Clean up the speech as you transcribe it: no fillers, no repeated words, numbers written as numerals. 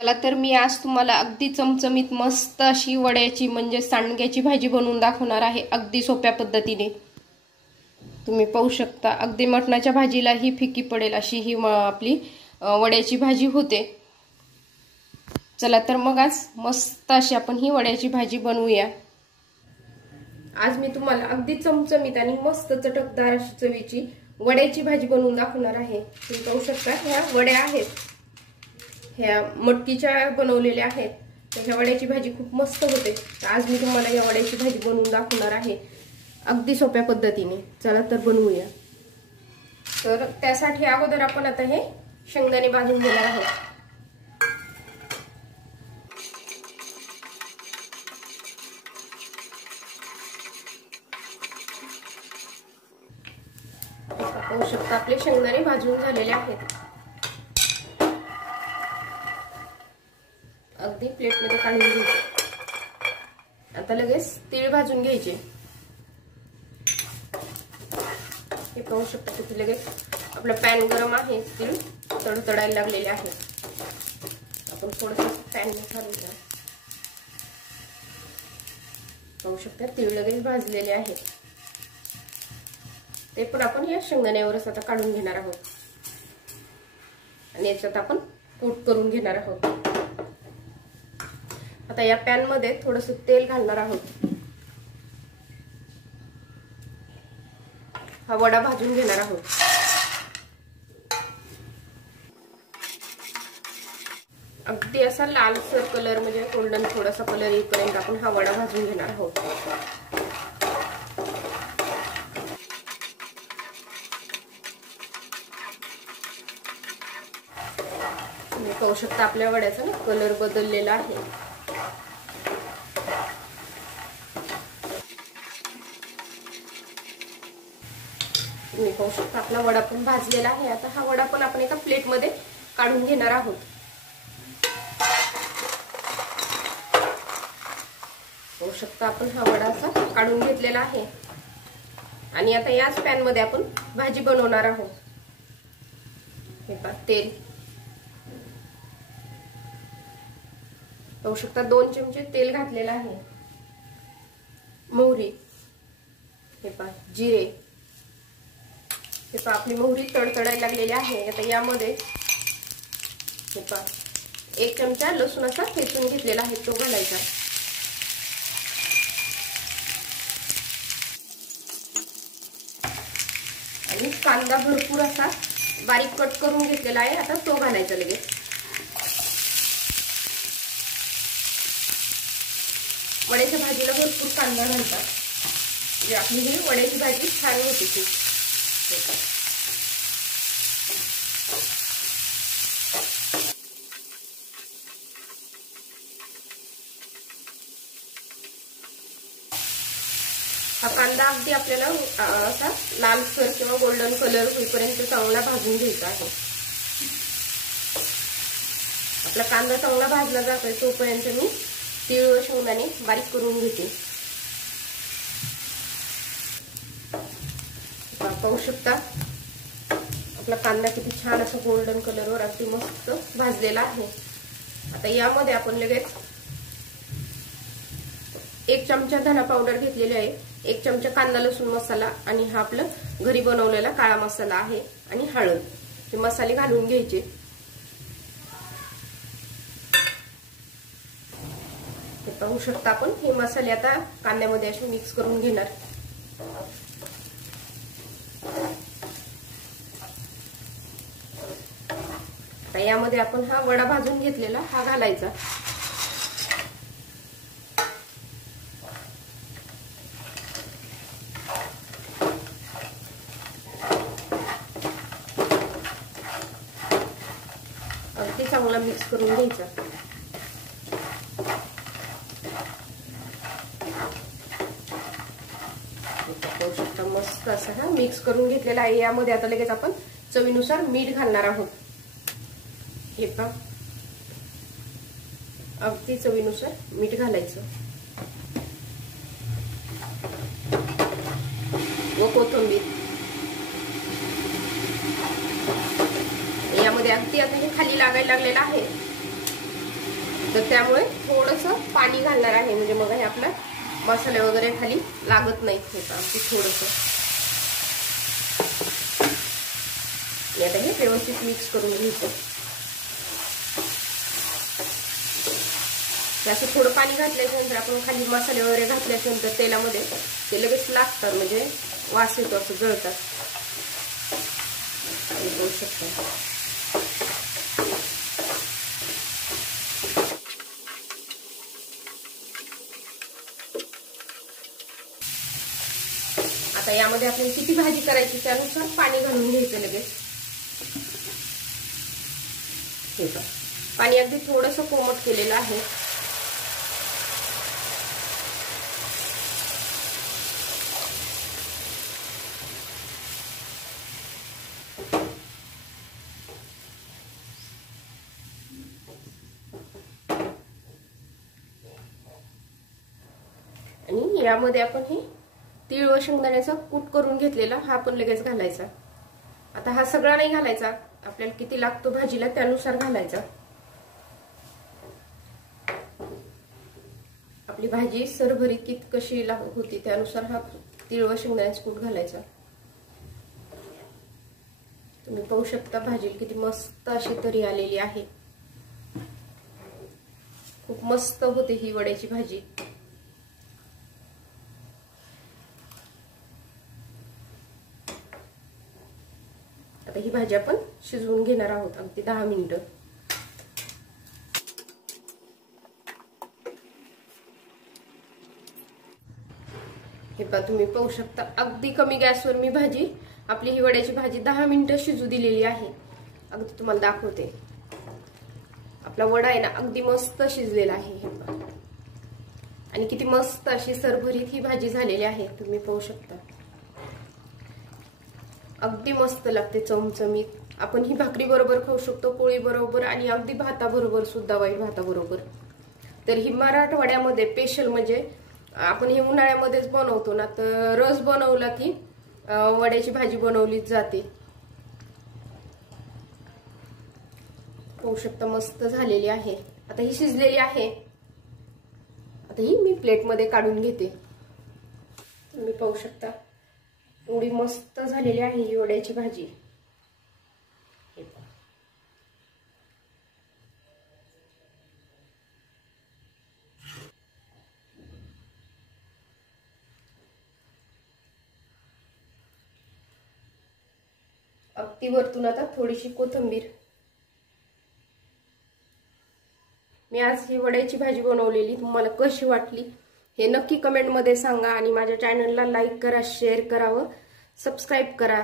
चला तर मी आज तुम्हाला अगदी चमचमीत मस्त अशी वड्याची म्हणजे सांडग्याची भाजी बनवून दाखवणार आहे, अगदी सोप्या पद्धतीने। तुम्ही पाहू शकता अगदी मटणाच्या भाजीला ही फिकी पडेल अशी ही आपली वड्याची भाजी होते। चला तर मग आज मस्त अशी आपण ही वड्याची भाजी बनवूया। आज मी तुम्हाला अगदी चमचमीत आणि मस्त चटकदार अशी चवीची वड्याची भाजी बनवून दाखवणार आहे। तुम्ही पाहू शकता ह्या वड्या आहेत, ह्या मटकीच्या बनवलेल्या आहेत। तर ह्या वड्याची भाजी खूप मस्त होते। तर आज मी तुम्हाला या वड्याची भाजी बनवून दाखवणार आहे अगदी सोप्या पद्धतीने। चला तर बनवूया। तर त्यासाठी अगोदर आपण आता हे शेंगदाणे भाजून घेणार आहोत। पाहू शकता आपले शेंगदाणे भाजून झालेले आहेत। अगदी प्लेट मध्ये काढून घ्यायचे। आता लगेच तीळ भाजून घ्यायचे। हे पाहू शकता किती लगेच आपला पॅन गरम आहे, तीळ तडतडायला लागलेले आहेत। आपण थोडंसं पॅन घालूया। पाहू शकता तीळ लगेच भाजलेले आहेत। ते पण आपण या शेंगदाण्यावरच आता काढून घेणार आहोत आणि याच्यात आपण कूट करून घेणार आहोत। आता या पॅन मध्ये थोडंसं तेल घालणार आहोत। हा वडा भाजून घेणार आहोत। अगदी असा लालसर कलर म्हणजे गोल्डन थोडासा कलर येईपर्यंत आपण हा वडा भाजून घेणार आहोत। तुम्ही पाहू शकता आपल्या वड्याचा ना कलर बदललेला आहे। तुम्ही पाहू शकता आपला वडा पण भाजलेला आहे। आता हा वडा पण आपण एका प्लेट मध्ये काढून घेणार आहोत। पाहू शकता आपण हा वडा असा काढून घेतलेला आहे आणि आता याच पॅन मध्ये आपण भाजी बनवणार आहोत। हे पहा तेल पाहू शकता 2 चमचे तेल घातलेलं आहे। मोहरी, हे पहा जिरे, हे पहा आपली मोहरी तडतडायला लागलेली आहे। आता यामध्ये हे पहा 1 चमचा लसूण असा ठेचून घेतलेला आहे, तो घालायचा। आणि कांदा भरपूर असा बारीक कट करून घेतलेला आहे, आता तो घालायचा लगेच। वड्याच्या भाजीला भरपूर कांदा घालतात, म्हणजे आपली ही वड्याची भाजी छान होते ती। हा कांदा अगदी आपल्याला असा लालसर किंवा गोल्डन कलर होईपर्यंत चांगला भाजून घ्यायचा आहे। आपला कांदा चांगला भाजला जातोय तोपर्यंत मी तीळ व शेंगदाणे बारीक करून घेते। पाहू शकता आपला कांदा किती छान असा गोल्डन कलरवर अगदी मस्त भाजलेला आहे। आता यामध्ये आपण लगेच 1 चमचा धना पावडर घेतलेली आहे, 1 चमचा कांदा लसूण मसाला आणि हा आपला घरी बनवलेला काळा मसाला आहे आणि हळद, हे मसाले घालून घ्यायचे। हे पाहू शकता आपण हे मसाले आता कांद्यामध्ये असे मिक्स करून घेणार। आता यामध्ये आपण हा वडा भाजून घेतलेला हा घालायचा। अगदी चांगला मिक्स करून घ्यायचा। पाहू शकता मस्त असं हा मिक्स करून घेतलेला आहे। यामध्ये आता लगेच आपण चवीनुसार मीठ घालणार आहोत। हे पहा अगदी चवीनुसार मीठ घालायचं व कोथिंबीर। यामध्ये अगदी आता हे खाली लागायला लागलेलं आहे। तर त्यामुळे थोडंसं पाणी घालणार आहे, म्हणजे मग हे आपला मसाले वगैरे खाली लागत नाहीत. हे अगदी थोडंसं. आता हे व्यवस्थित मिक्स करून घ्यायचं. असं थोडं पाणी घातल्याच्यानंतर आपण खाली मसाले वगैरे घातल्याच्यानंतर तेलामध्ये ते लगेच लागतात, म्हणजे वास येतो, असं जळतात. बघू शकता. आता यामध्ये आपण किती भाजी करायची त्यानुसार पाणी घालून घ्यायचं लगेच. हे बघा, पाणी अगदी थोडंसं कोमट केलेलं आहे. आणि यामध्ये आपण हे तीळ व शेंगदाण्याचा कूट करून घेतलेला हा पण लगेच घालायचा. आता हा सगळा नाही घालायचा, आपल्याला किती लागतो भाजीला त्यानुसार घालायचा. आपली भाजी सरभरीत कशी होती त्यानुसार हा तीळ व शेंगदाण्याचा कूट घालायचा. तुम्ही पाहू शकता भाजी किती मस्त अशी तरी आलेली आहे. खूप मस्त होते ही वड्याची भाजी. आता ही भाजी आपण शिजवून घेणार आहोत अगदी 10 मिनिटं. हे पहा, तुम्ही पाहू शकता अगदी कमी गॅसवर मी भाजी, आपली ही वड्याची भाजी 10 मिनिटं शिजू दिलेली आहे. अगदी तुम्हाला दाखवते. आपला वडा आहे ना अगदी मस्त शिजलेला आहे. हे पहा, आणि किती मस्त अशी सरभरीत ही भाजी झालेली आहे. तुम्ही पाहू शकता अगदी मस्त लागते, चमचमीत. आपण ही भाकरी बरोबर खाऊ शकतो, पोळी बरोबर, आणि अगदी भाताबरोबर सुद्धा, वाईट भाताबरोबर. तर ही मराठवाड्यामध्ये स्पेशल, म्हणजे आपण हे उन्हाळ्यामध्येच बनवतो ना, तर रस बनवला की वड्याची भाजी बनवलीच जाते. पाहू शकता मस्त झालेली आहे. आता ही शिजलेली आहे. आता ही मी प्लेटमध्ये काढून घेते. तुम्ही पाहू शकता एवढी मस्त झालेली आहे ही वड्याची भाजी. अगदी वरतून आता थोडीशी कोथिंबीर. मी आज ही वड्याची भाजी बनवलेली, तुम्हाला कशी वाटली हे नक्की कमेंट मध्ये सांगा. आणि माझ्या चॅनलला लाईक करा, शेअर करा व सबस्क्राईब करा.